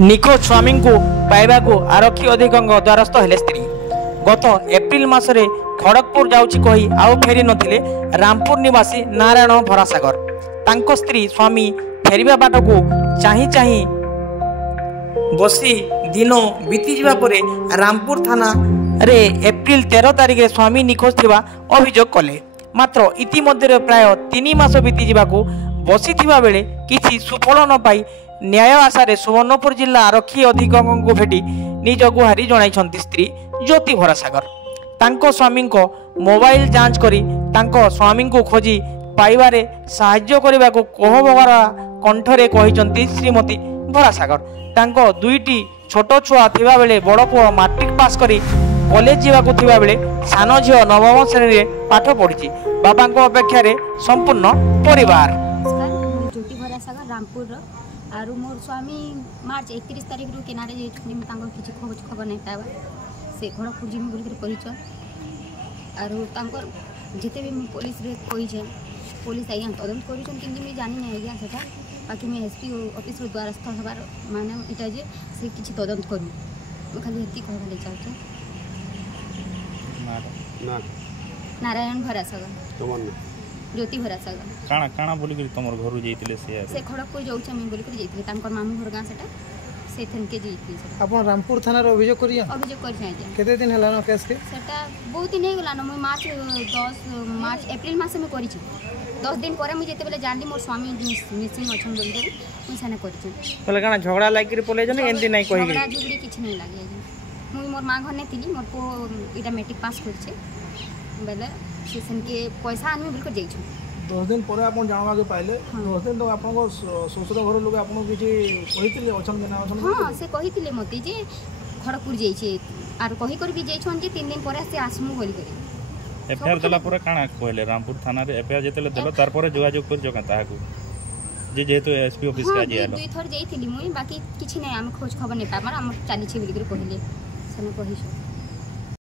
निखोज स्वामी को पाइबा आरक्षी अधिकारी द्वारस्थ हेले स्त्री। गत एप्रिल मासरे खड़गपुर जाउची कही आउ फेरी नथिले रामपुर निवासी नारायण भरासागर। तांको स्त्री स्वामी फेरिबा बाट को चाही चाही बसी दिन बीती जावा परे रामपुर थाना रे एप्रिल 13 तारिख रे स्वामी निखोज थिबा अभियोग कले। मात्र इतिमध्य प्राय 3 मास बीती जावाकू बसी थिबा बेले किछि सुफल न पाई न्याय आशारे सुवर्णपुर जिला आरक्षी अधीक्षक को भेटी निज गुहारी जणाइछंती स्त्री ज्योति भरासागर। तांको स्वामी को मोबाइल जांच करी तांको स्वामी को खोजी पाइबारे साहाय्य करने को कोहबरा कंठरे कहिचंती श्रीमती भरासागर। तांको दुईटी छोट छुआ थिबा बेले बड़ पुआ मैट्रिक पास करी कॉलेज जावाकू थिबा बेले सान झियो नवम श्रेणी रे पाठ पढ़ी। बाबा को अपेक्षा रे संपूर्ण परिवार। ज्योति भरासागर रामपुर आरु मोर स्वामी मार्च 31 तारिख रु केनाडा जाइछनी तांको किछि खोज खबर नै पाबा से खड़गपुर जिमी बोल के कहिछ आरु तांकर जेते भी पुलिस रे कहिछ पुलिस आइया तदंत करिछन कि मैं जानि नै आइया सेटा बाकी मैं एसपी ऑफिस रो द्वारस्थ हबार माने इटा जे से किछि तदंत करू मैं खाली हेती कहले चाहछ। नारायण भरासागर तमन ज्योति भरासागर काना काना बोली कि तमर घर जइतिले से खड़गपुर जाउछ मैं बोल के जइतिले तांकर मामू घर गां सेटा से थन के जइतिले सेटा अपन रामपुर थाना रो अभियोग करिया छै केते दिन हला न केस के सेटा बहुत दिन हे गला न मैं मार्च एप्रिल मास में करि छी 10 दिन पर मुझे जेते बेले जानली मोर स्वामी मिसिंग अछन बोल के मुई साने करि छी तले काना झगड़ा लागि पले जने एंदी नै कहि झगड़ा झगड़ी किछ नै लागे मुई मोर मां घर नै थिली मोर को इटा मैट्रिक पास कर छै बेले सेसन के पैसा आनी बिल्कुल जाई छी 10 दिन पर अपन जानवा के पाइले 10 दिन तो आपन को ससुर घर लोग आपन किछि कहितिले अछन के ना अछन हां से कहितिले मते जे खड़गपुर जाई छी आर कहि कर भी जाई छन जे 3 दिन पर से आसमु बोली करी एफआईआर दला पूरा काना कहले रामपुर थाना रे एफआईआर जेतेले देलो तार पर जोगाजोग कर जका ताहाकू जे जेहेतु एसपी ऑफिस का जे आलो 2 थर जाईथिली मुई बाकी किछि नै हम खोज खबर नै पामार हम चाली छी बोली कर कहले सने कहि छ।